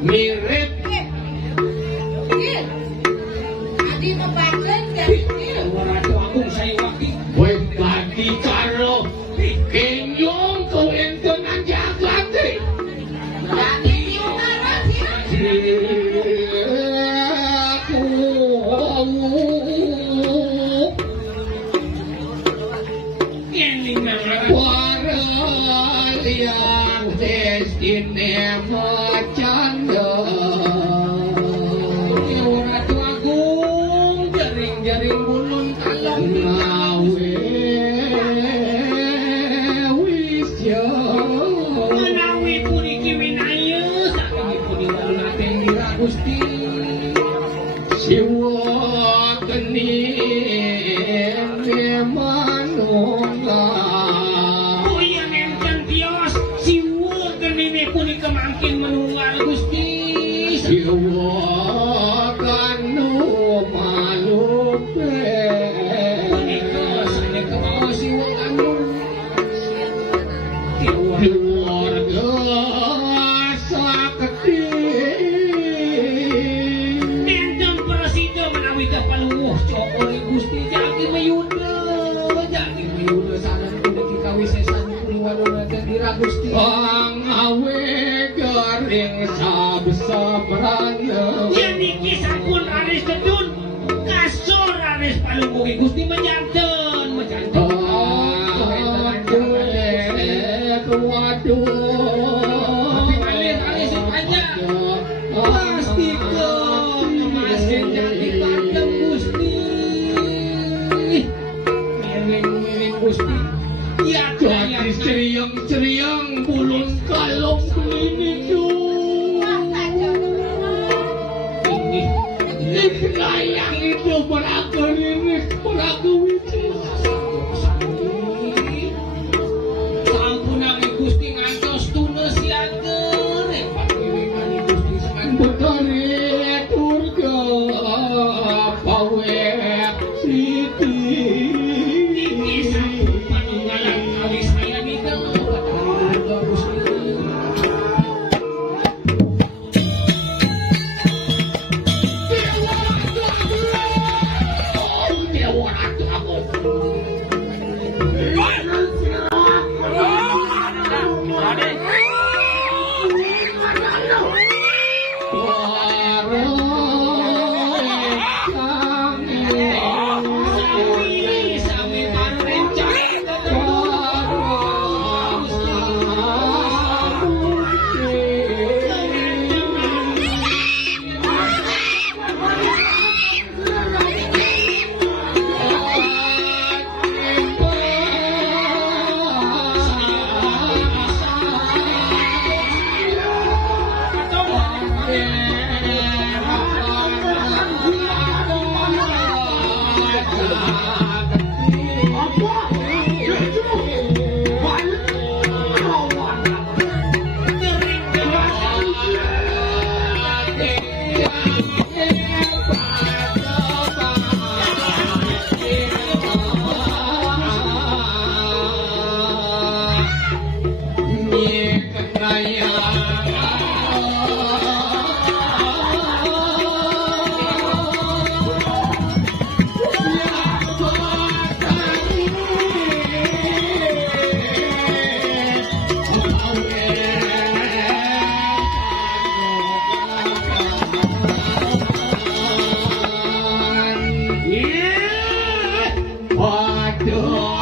mirip adi mabacan Ratu Agung saya wakil boy ganti karo kenyong kawentenan jagat berarti yung aras yang destiny macanda Ratu Agung jaring-jaring bulun kalong ngawe wisya menawi puniki winaya sakit puniki naten dira Gusti siwa kening manungga kemangkin menunggal Gusti siwa kanu malupe punika sane kemau siwa kanu keluarga sakti enten presida menawi kapaluwuh cokoli Gusti jagi mayuda sanan puniki kawisesan kuliwanuna dira Gusti awe garing sabsabrana yen iki sampun raris kedun kasur raris palungguh Gusti menjanten waduh raris aja pasti ke kemasin jadi kandang Gusti miring Gusti ya jadi ceriang bulun kalong ini layang itu peraku ini peraku sampun nami Gusti ngantos tunes yager panggilingan Gusti sekan betari turga pawe siti iki sampun panunggalan kali saya nih Gusti Waduh,